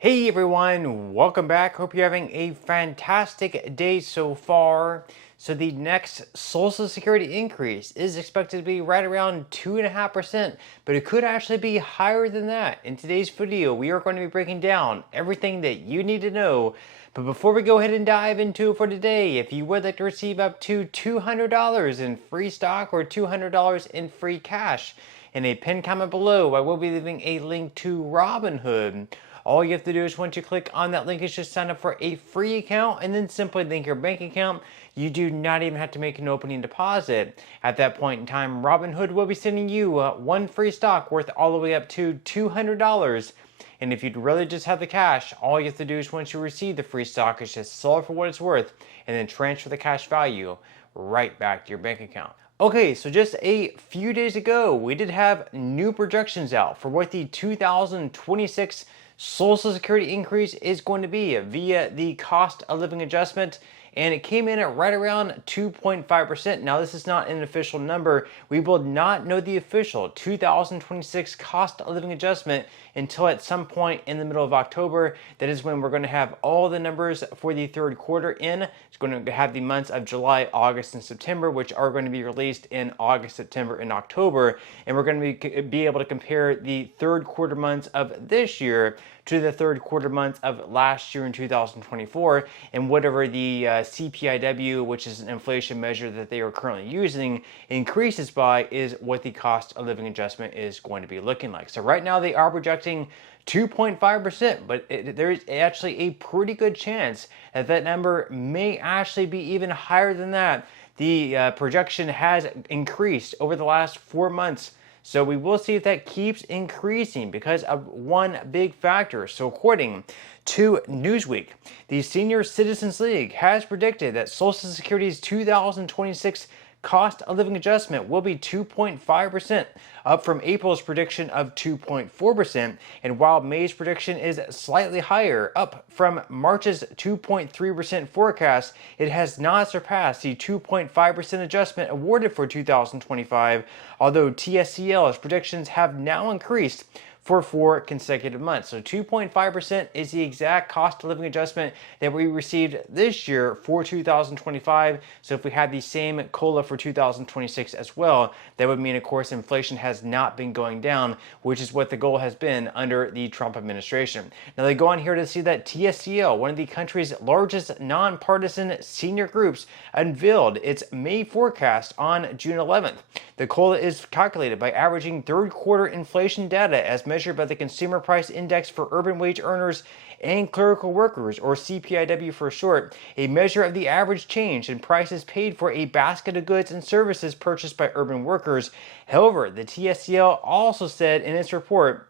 Hey everyone, welcome back. Hope you're having a fantastic day so far. So the next Social Security increase is expected to be right around 2.5%, but it could actually be higher than that. In today's video, we are going to be breaking down everything that you need to know. But before we go ahead and dive into it for today, if you would like to receive up to $200 in free stock or $200 in free cash, in a pinned comment below, I will be leaving a link to Robinhood. All you have to do is once you click on that link is just sign up for a free account and then simply link your bank account. You do not even have to make an opening deposit. At that point in time, Robinhood will be sending you one free stock worth all the way up to $200. And if you'd rather just have the cash, all you have to do is once you receive the free stock is just sell it for what it's worth and then transfer the cash value right back to your bank account. Okay, so just a few days ago, we did have new projections out for what the 2026 Social Security increase is going to be via the cost of living adjustment, and it came in at right around 2.5%. Now, this is not an official number. We will not know the official 2026 cost of living adjustment until at some point in the middle of October. That is when we're going to have all the numbers for the third quarter in. It's going to have the months of July, August, and September, which are going to be released in August, September, and October. And we're going to be able to compare the third quarter months of this year to the third quarter months of last year in 2024, and whatever the CPIW, which is an inflation measure that they are currently using, increases by, is what the cost of living adjustment is going to be looking like. So right now they are projecting 2.5%, but there is actually a pretty good chance that that number may actually be even higher than that. The projection has increased over the last 4 months. So we will see if that keeps increasing because of one big factor. So according to Newsweek, the Senior Citizens League has predicted that Social Security's 2026 cost of living adjustment will be 2.5%, up from April's prediction of 2.4%, and while May's prediction is slightly higher, up from March's 2.3% forecast, it has not surpassed the 2.5% adjustment awarded for 2025, although TSCL's predictions have now increased for 4 consecutive months. So 2.5% is the exact cost of living adjustment that we received this year for 2025. So if we had the same COLA for 2026 as well, that would mean, of course, inflation has not been going down, which is what the goal has been under the Trump administration. Now they go on here to see that TSCL, one of the country's largest nonpartisan senior groups, unveiled its May forecast on June 11th. The COLA is calculated by averaging third quarter inflation data as measured by the Consumer Price Index for urban wage earners and clerical workers, or CPIW for short, a measure of the average change in prices paid for a basket of goods and services purchased by urban workers. However, the TSCL also said in its report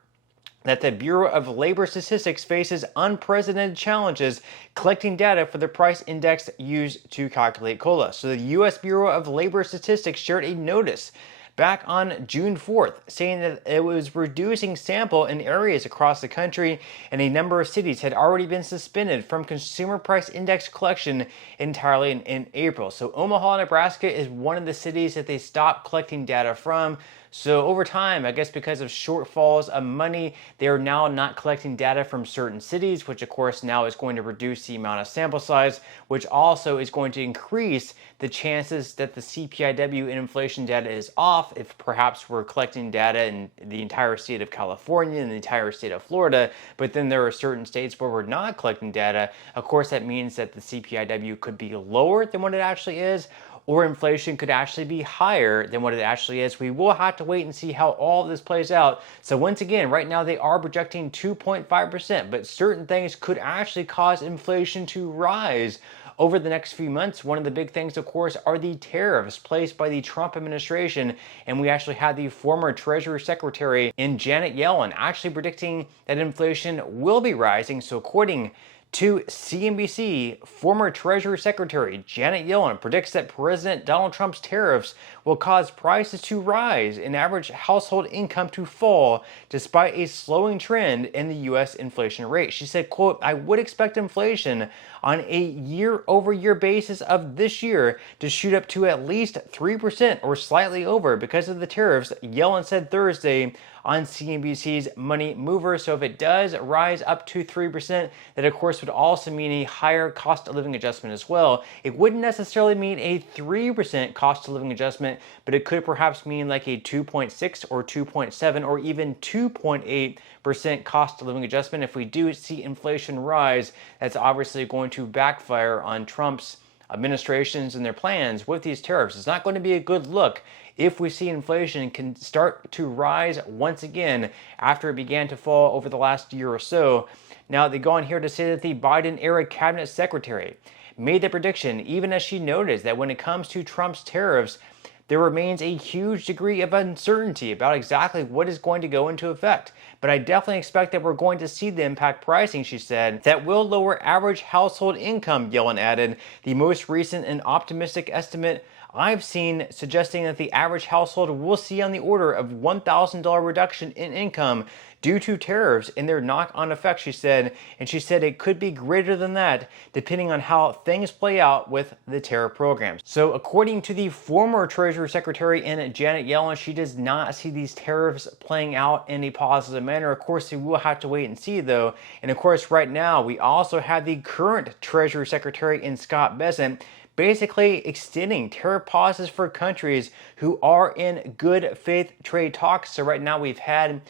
that the Bureau of Labor Statistics faces unprecedented challenges collecting data for the price index used to calculate COLA. So the U.S. Bureau of Labor Statistics shared a notice back on June 4th, saying that it was reducing sample in areas across the country, and a number of cities had already been suspended from consumer price index collection entirely in April. So Omaha, Nebraska is one of the cities that they stopped collecting data from. So over time, I guess because of shortfalls of money, they are now not collecting data from certain cities, which of course now is going to reduce the amount of sample size, which also is going to increase the chances that the CPIW and inflation data is off if perhaps we're collecting data in the entire state of California and the entire state of Florida, but then there are certain states where we're not collecting data. Of course, that means that the CPIW could be lower than what it actually is, or inflation could actually be higher than what it actually is. We will have to wait and see how all of this plays out. So once again, right now they are projecting 2.5%, but certain things could actually cause inflation to rise over the next few months. One of the big things, of course, are the tariffs placed by the Trump administration. And we actually had the former Treasury Secretary in Janet Yellen actually predicting that inflation will be rising. So according To CNBC, former Treasury Secretary Janet Yellen predicts that President Donald Trump's tariffs will cause prices to rise and average household income to fall despite a slowing trend in the U.S. inflation rate. She said, quote, "I would expect inflation on a year-over-year basis of this year to shoot up to at least 3% or slightly over because of the tariffs," Yellen said Thursday on CNBC's Money Mover. So if it does rise up to 3%, that of course would also mean a higher cost of living adjustment as well. It wouldn't necessarily mean a 3% cost of living adjustment, but it could perhaps mean like a 2.6 or 2.7 or even 2.8% cost of living adjustment. If we do see inflation rise, that's obviously going to backfire on Trump's administrations and their plans with these tariffs. It's not going to be a good look if we see inflation can start to rise once again after it began to fall over the last year or so. Now, they go on here to say that the Biden-era cabinet secretary made the prediction, even as she noted that when it comes to Trump's tariffs, there remains a huge degree of uncertainty about exactly what is going to go into effect. But I definitely expect that we're going to see the impact pricing, she said, that will lower average household income, Yellen added. The most recent and optimistic estimate I've seen suggesting that the average household will see on the order of $1,000 reduction in income due to tariffs and their knock-on effects, she said. And she said it could be greater than that depending on how things play out with the tariff programs. So according to the former Treasury Secretary and Janet Yellen, she does not see these tariffs playing out in a positive manner. Of course, we will have to wait and see though. And of course, right now, we also have the current Treasury Secretary in Scott Bessent basically extending tariff pauses for countries who are in good faith trade talks. So right now we've had,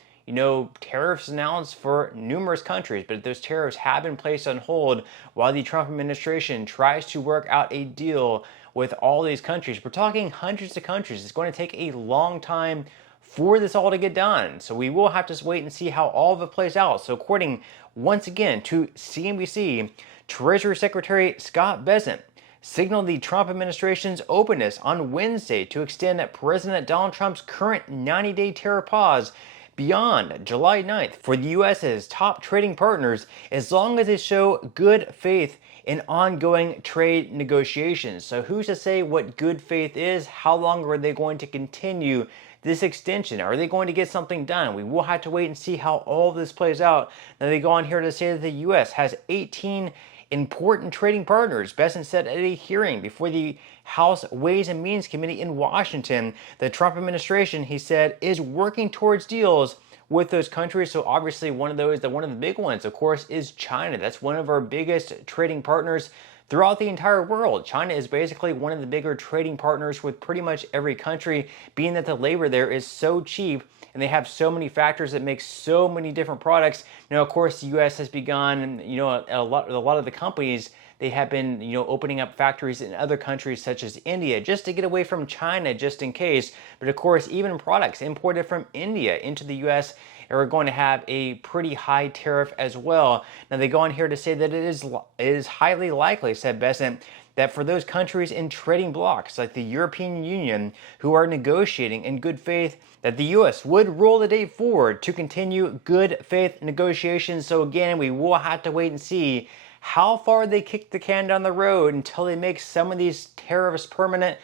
tariffs announced for numerous countries, but those tariffs have been placed on hold while the Trump administration tries to work out a deal with all these countries. We're talking hundreds of countries. It's going to take a long time for this all to get done. So we will have to wait and see how all of it plays out. So according once again to CNBC, Treasury Secretary Scott Bessent signaled the Trump administration's openness on Wednesday to extend President Donald Trump's current 90-day tariff pause beyond July 9th for the U.S.'s top trading partners as long as they show good faith in ongoing trade negotiations. So who's to say what good faith is? How long are they going to continue this extension? Are they going to get something done? We will have to wait and see how all this plays out. Now they go on here to say that the U.S. has 18 important trading partners. Bessent said at a hearing before the House Ways and Means Committee in Washington, the Trump administration, he said, is working towards deals with those countries. So obviously one of the big ones, of course, is China. That's one of our biggest trading partners throughout the entire world. China is basically one of the bigger trading partners with pretty much every country, being that the labor there is so cheap and they have so many factors that make so many different products. Now, of course, the U.S. has begun, a lot of the companies, they have been, opening up factories in other countries such as India just to get away from China just in case. But of course, even products imported from India into the U.S. are going to have a pretty high tariff as well. Now, they go on here to say that it is highly likely, said Bessent, that for those countries in trading blocs like the European Union who are negotiating in good faith, that the U.S. would roll the date forward to continue good faith negotiations. So again, we will have to wait and see how far they kick the can down the road until they make some of these tariffs permanent.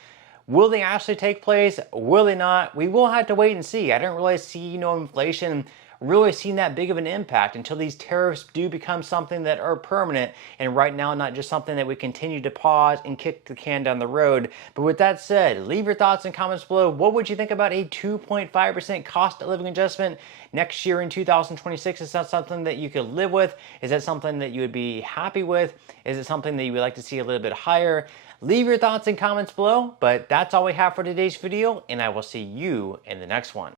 Will they actually take place? Will they not? We will have to wait and see. I don't really see, inflation really seeing that big of an impact until these tariffs do become something that are permanent, and right now not just something that we continue to pause and kick the can down the road. But with that said, leave your thoughts and comments below. What would you think about a 2.5% cost of living adjustment next year in 2026? Is that something that you could live with? Is that something that you would be happy with? Is it something that you would like to see a little bit higher? Leave your thoughts and comments below, but that's all we have for today's video, and I will see you in the next one.